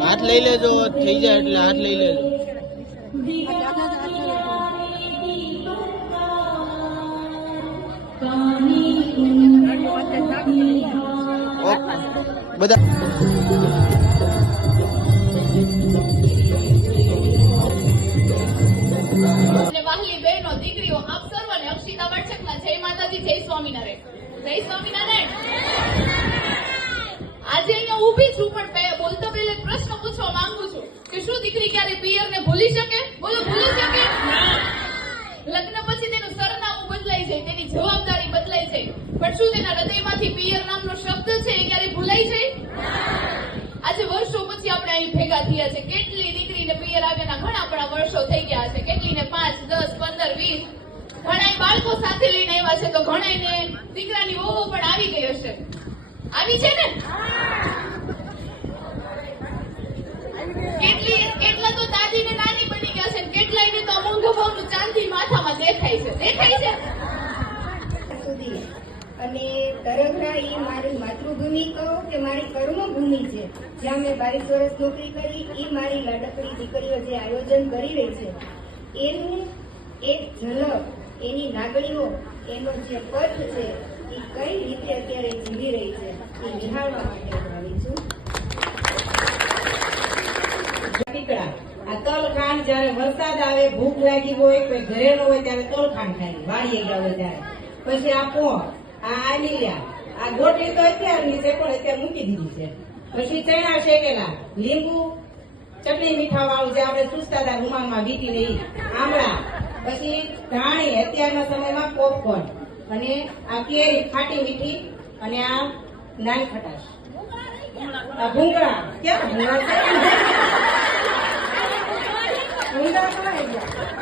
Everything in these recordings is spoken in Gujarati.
हाथ लई लेजो થઈ જાય એટલે हाथ લઈ લેજો બધા વાહલી બહેનો દીકરીઓ આપ સર્વને અક્ષિતા વર્ષકના જય માતાજી જય સ્વામિનારાયણ જય સ્વામિનારાયણ આજે અહીંયા ઊભી છું પણ બોલતા પહેલા એક પ્રશ્ન પૂછવા માંગુ છું કે શું દીકરી ક્યારે પિયરને ભૂલી શકે બોલો ભૂલી શકે લગ્ન પછી તેનું સરનામું બદલાઈ જાય તેની જવાબદારી બદલાઈ જાય પણ શું તેના હૃદયમાંથી પિયર નામનો શબ્દ છે એ ક્યારે ભૂલાઈ જાય આજે વર્ષો પછી આપણે અહીં ભેગા થયા છે કેટલી દીકરીને પિયર આગળના ઘણા ઘણા વર્ષો થઈ ગયા છે કેટલીને 5, 10, 15, 20 ઘણા બાળકો સાથે લઈને આવ્યા છે તો ઘણાને દીકરાની વહુ પણ આવી ગઈ હશે આવી છે ને કેટલા તો દાદી ને નાની બની ગયા છે કેટલાયને તો મોંઘા ભાવનું ચાંદી માથામાં દેખાય છે અને તરગરા એ મારી માતૃભૂમિ કહો કે મારી કર્મભૂમિ છે જ્યાં મેં 22 વર્ષ નોકરી કરી એ મારી લાડકડી દીકરીઓ જે આયોજન કરી રહી છે એનું એક ઝલક એની લાગણીઓ એનો જે પથ છે એ કઈ રીતે અત્યારે જીવી રહી છે એ નિહાળવા માટે આવી છું આ તલખાંડ જયારે વરસાદ આવે ભૂખ લાગી હોય કોઈ ઘરે ન હોય ત્યારે તલખાંડ ખાય વાડીએ ગયા હોય ત્યારે પછી આ પોહ આ આલીયા આ ગોટલી તો અત્યારની છે પણ અત્યારે મૂકી દીધી છે પછી ચણા શેકેલા લીંબુ ચટણી મીઠા વાળું જે આપણે ચૂસતા હતા રૂમાલમાં વીટી લઈ આમળા પછી ધાણી અત્યારના સમયમાં પોપકોર્ન અને આ કેરી ખાટી મીઠી અને આ નાની ખટાશ આ ભૂંગળા ક્યાં ભૂંગળા ખવાઈ ગયા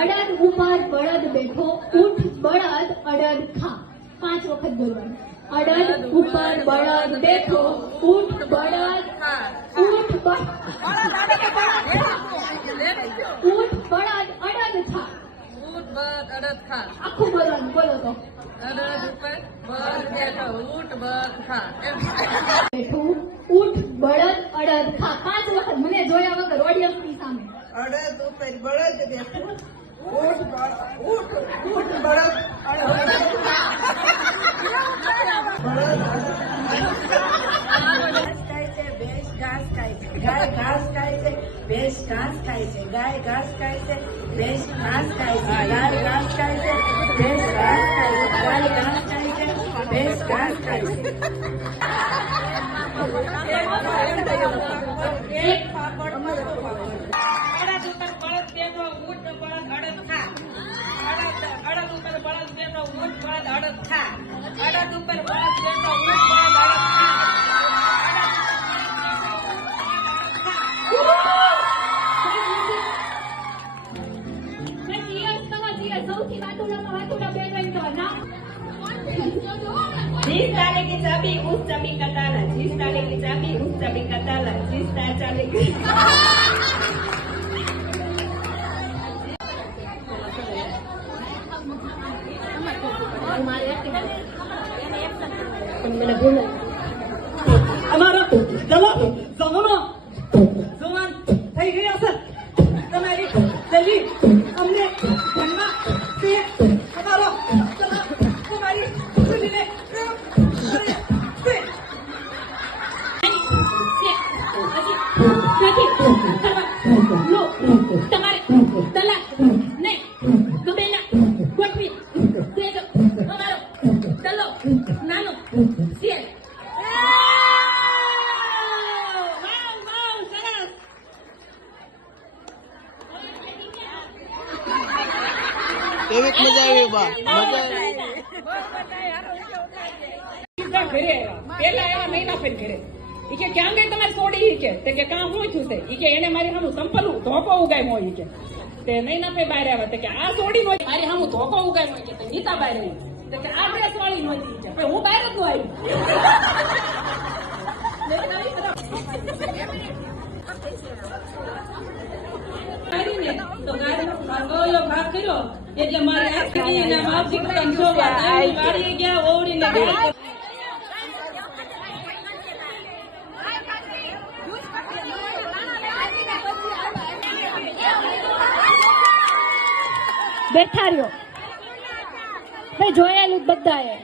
અડદ ઉપર બળદ બેઠો ઊઠ બળદ અડદ ખા 5 વખત બોલવાનું અડદ ઉપર બળદ બેઠો ઊઠ બળદ ઊઠ બળદ અડદ ખા આખું બોલવાનું બોલો તો અડદ ઉપર બળદ બેઠો ઊઠ બળદ ખા બેઠું ઊઠ બળદ અડદ ખા 5 વખત મને જોયા વગર ઓડિયન્સની સામે અડદ ઉપર બળદ બેઠું ઊઠ બળદ ભેંસ ઘાસ ખાય છે ગાય ઘાસ ખાય છે ભેંસ ઘાસ ખાય છે ગાય ઘાસ ખાય છે ભેંસ ઘાસ ખાય છે ગાય ઘાસ ખાય છે ભેંસ ઘાસ ખાય છે ગાય ઘાસ ખાય છે ભેંસ ઘાસ ખાય છે એક પાપડ મસ્તો પાપડ અડદ ઉપર બળદ બેઠો ઊંટ બળદ અડદ ખા અડદ ઉપર બળદ બેઠો ઊંટ બળદ અડદ ખા અડદ ઉપર બળદ બેઠો ઊંટ બળદ અડદ ખા સૌથી વાતુડા બેન ના 20 ताले की चाबी उस चाबी का ताला 20 ताले की चाबी उस चाबी का ताला 20 ताले की અમારો જવાબ જવાનો જવાન થઈ ગયો છે તમારી જલ્દી અમને ધન્યવાદ છે અમારો તમારી જલ્દીને નથી મજા આવી બા મજા આવી. સીધા ઘરે આવ્યા પેલા એવા મહિના ફેર ઘરે ઈ કે ક્યાં ગઈ તમારી સોડી ઈ કે કામ શું થયું છે ઈ કે એને મારી સામું સંપલ ધોકો ઉગામ્યો ઈ કે તે મહિના પે બહાર આવ્યા તે કે આ સોડી નો મારી સામું ધોકો ઉગામ્યો કે નીતા બહાર આવી તે કે આ ડ્રેસ વાળી નહોતી કે હું બહાર જ નો આવી તો ગાડીનો ભાગ કર્યો એટલે મારી આખી એના માપથી કંટ્રોલ વાળી ગયા ઓવડીને ગયા બેઠા રહ્યો મેં જોયેલું જ બધાએ.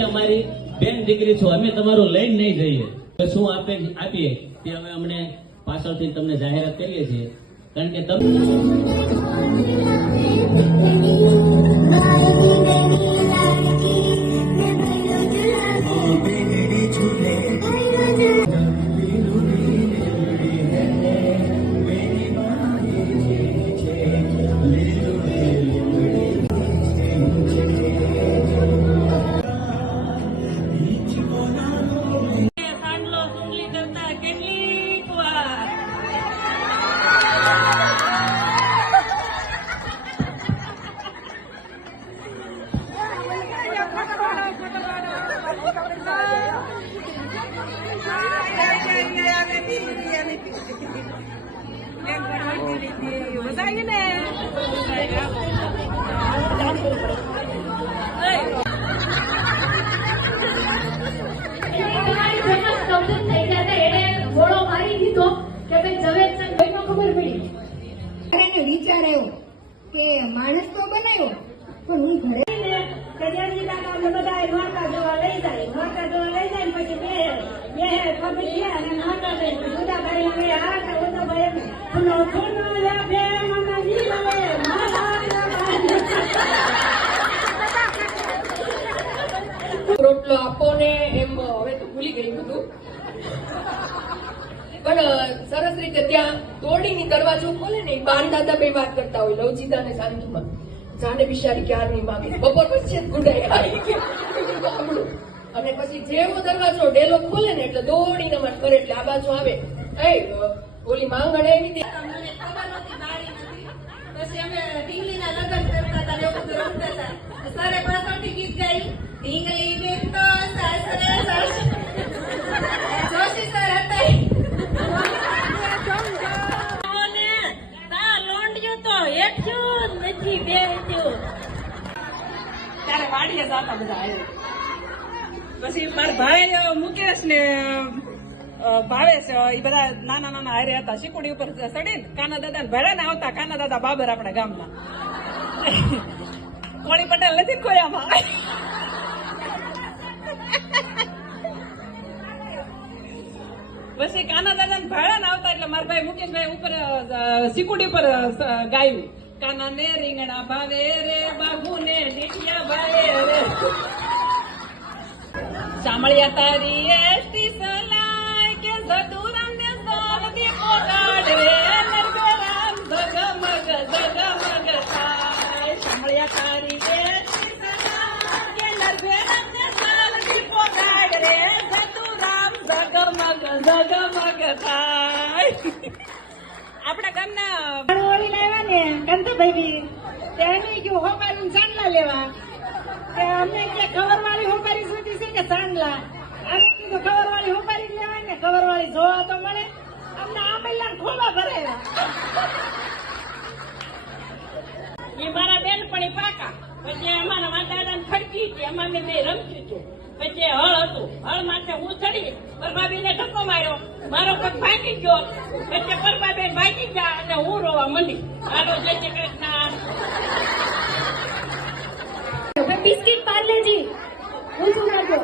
અમારી બેન દીકરી છો, અમે તમારું લઈને નહીં જઈએ તો શું આપીએ તે અમે અમને પાછળથી તમને જાહેરાત કરીએ છીએ, કારણ કે તમે વિચાર આવ્યો કે માણસ તો બનાવ્યો પણ હું ઘરે બધા નોરતા જોવા લઈ જાય ને પછી બે ખબર છે અને નોરતા બધા ભાઈ આ રોટલો આપો ને એમ હવે તો ભૂલી ગઈ બધું. પણ સરસ રીતે ત્યાં દોડીની દરવાજો ખોલે ને બાન દાદા બે વાત કરતા હોય લવજીદા ને શાંતિમાં. જાને બિચારી ક્યારની માંગી બપોર પછી જ ગુડાઈ આવી ગામડું. અને પછી જેવો દરવાજો ડેલો ખોલે ને એટલે દોડીને અમારે કરે એટલે આ બાજુ આવે ઓલી માંગણ એવી પછી અમે ઢીંગલીના લગ્ન કરતા હતા ને એવું બધું રમતા હતા. સરે પાછળથી ગીત ગાયું, ઢીંગલી બેન તો સાસરે સાસરે. જોશી સર હતા. ત્યારે વાડીએ જતા બધા હારે. પછી મારા ભાઈ મુકેશ ને ભાવેશ એ બધા નાના નાના હારે હતા. શીકુડી ઉપર ચડીને કાના દાદા ને ભેળા ને આવતા. કાના દાદા બાબર આપણા ગામના કોણી પટેલ નથી ને કોઈ આમાં. પછી કાના દાદા ને ભેળા ને આવતા એટલે મારા ભાઈ મુકેશભાઈ ઉપર શીકુડી ઉપર ગાયું, કાના ને રીંગણા ભાવે રે બાબુ ને લીટિયા ભાવે રે. સાંભળ્યા તારી એસટી સલાય કે સદુરામ ને સોરદી પોગાડ રે નરગરામ જગમગ જગમગ થાય. સાંભળ્યા તારી એસટી સલાય કે નરગરામ ને સોરદી પોગાડ રે સદુરામ જગમગ જગમગ થાય. આપણા ગામના ઓળી લાવ્યા ને કંથભાઈ તેને ગયું હોબારી ચાંદલા લેવા. અમને કે ખબરવાળી હોબારી સુધી છે કે ચાંદલા. અમે કીધું ખબરવાળી હોબારી લેવાય ને ખબરવાળી જોવા તો મળે. અમને આ મહિલા ખોબા ભરાયા. એ મારા બેનપણી પાકા. પછી અમારા માતા દાદાને ખડકી હતી, એમાં મેં બે રમતી હતું. પછી હળ હતું, હળ માટે હું ચડી પરબાબેને ધક્કો માર્યો, મારો પગ ભાગી ગયો. પછી પરબાબેન ભાગી ગયા અને હું રોવા મંડી. હાલો જય શ્રી કૃષ્ણ. બિસ્કિટ પાર્લેજી ઊંચું રાખો.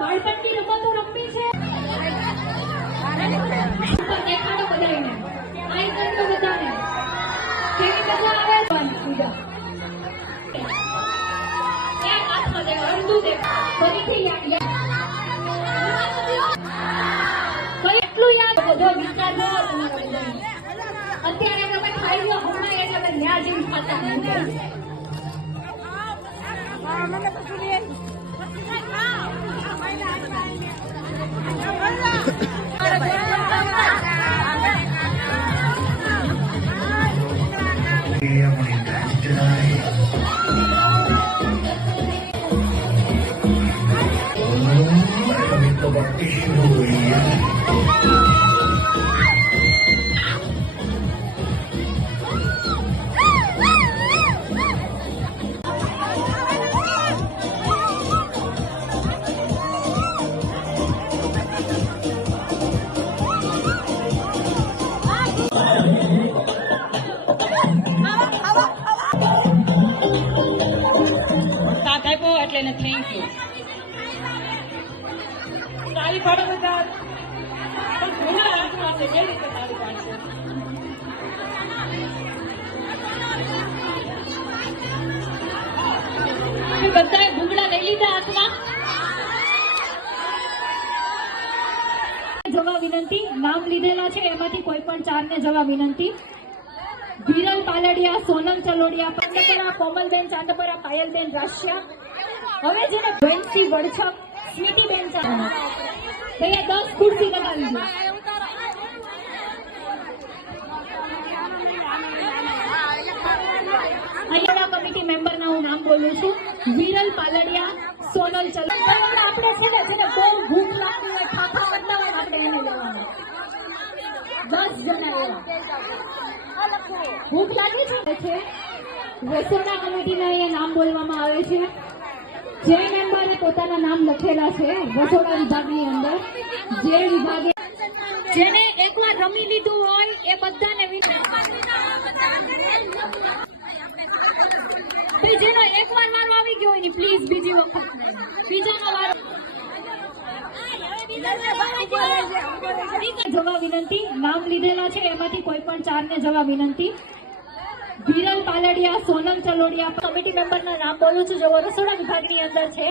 બાળપણની રમતો રમવી છે. દેખાડો બધાને, આઈ કરતો બધાને કેવી મજા આવે. પૂજા એક હાથમાં દે, અડધું દે, ફરીથી એટલું યાદ જો વિસ્તાર ન હોય તમારા બધાને. અત્યારે તમે ખાઈ લો હમણાં એટલે તમે ન્યા જેવું ખાતા નથી. એટલે થેન્ક યુ. તારી ભાડો બધા પણ ઘણા હાથમાં છે. કેવી રીતે તારી પાડશે? બધાએ ભૂંગળા લઈ લીધા હાથમાં. જવા વિનંતી. નામ લીધેલા છે એમાંથી કોઈ પણ 4 ને જવા વિનંતી. વિરલ પાલડિયા, સોનલ ચલોડિયા, ચાંદપરા કોમલબેન ચાંદપરા, પાયલબેન રાશિયા. હવે જેને જયંતી વડછક, સ્મિતિબેન ચાંદપરા, અહીંયા 10 ખુરશી લગાવી દો. અહીંયા કમિટી મેમ્બરના હું નામ બોલું છું. વિરલ પાલડિયા, સોનલ ચલોડિયા. આપણે છે ને જેને બહુ ભૂખ લાગતી હોય, ખાખા બદલાવા આપણે એને લેવાનું. 10 જણા એવા ભૂખ લાગી છે. રસોડા કમિટીના અહીંયા નામ બોલવામાં આવે છે. જે મેમ્બરે પોતાના નામ લખેલા છે રસોડા વિભાગની અંદર, જે વિભાગે જેને એકવાર રમી લીધું હોય એ બધાને જેનો એકવાર વારો આવી ગયો હોય ને પ્લીઝ બીજી વખત બીજાનો વારો જવા વિનંતી. નામ લીધેલા છે એમાંથી કોઈ પણ 4 ને જવા વિનંતી. વિરલ પાલડિયા, સોનલ ચલોડિયા. કમિટી મેમ્બરના નામ બોલું છું, જેઓ રસોડા વિભાગની અંદર છે.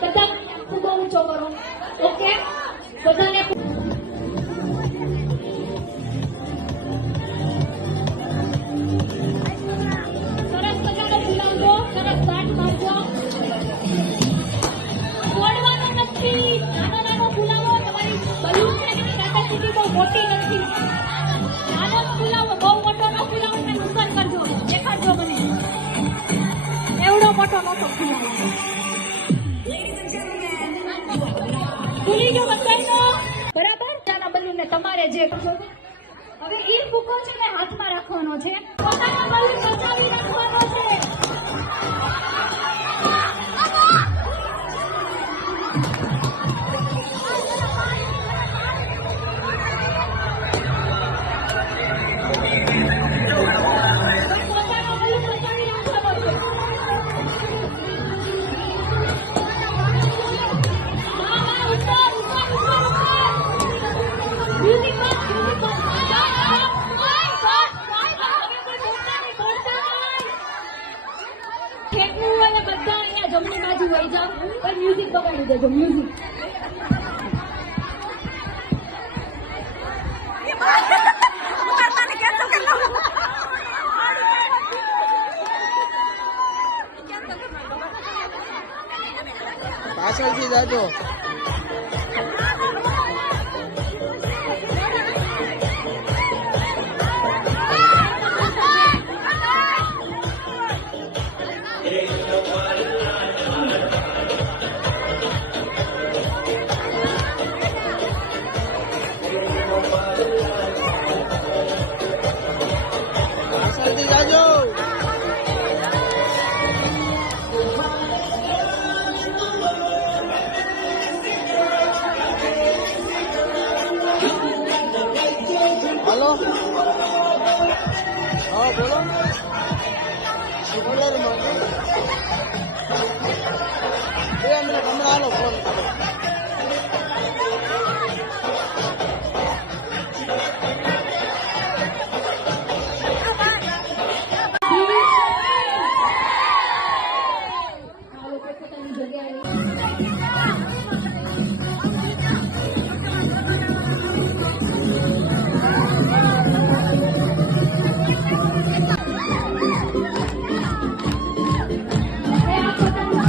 બધા ખૂબ ઊંચો કરો. ઓકે, બધાને સરસ મજાનો ફુલાવજો, સરસ ગાંઠ મારજો. તોડવાનો નથી. નાનો નાનો ફુલાવો. તમારી બલૂન છે એની કેપેસિટી બહુ મોટી નથી. નાનો ફુલાવો, બહુ મોટો ન ફુલાવો. ને નુકસાન કરજો. દેખાડજો મને. એવડો મોટો નહોતો ફુલાવો. ભૂલી ગયો બધાનો. બરાબર? નાના બલૂનને તમારે જે હવે ઈ ફૂકો છે ને હાથમાં રાખવાનો છે. પોતાનો બલૂન બચાવી રાખવાનો છે. જમણી બાજુ વહી જાઓ, પણ મ્યુઝિક બગાડી દેજો. મ્યુઝિક પાછળથી જાજો.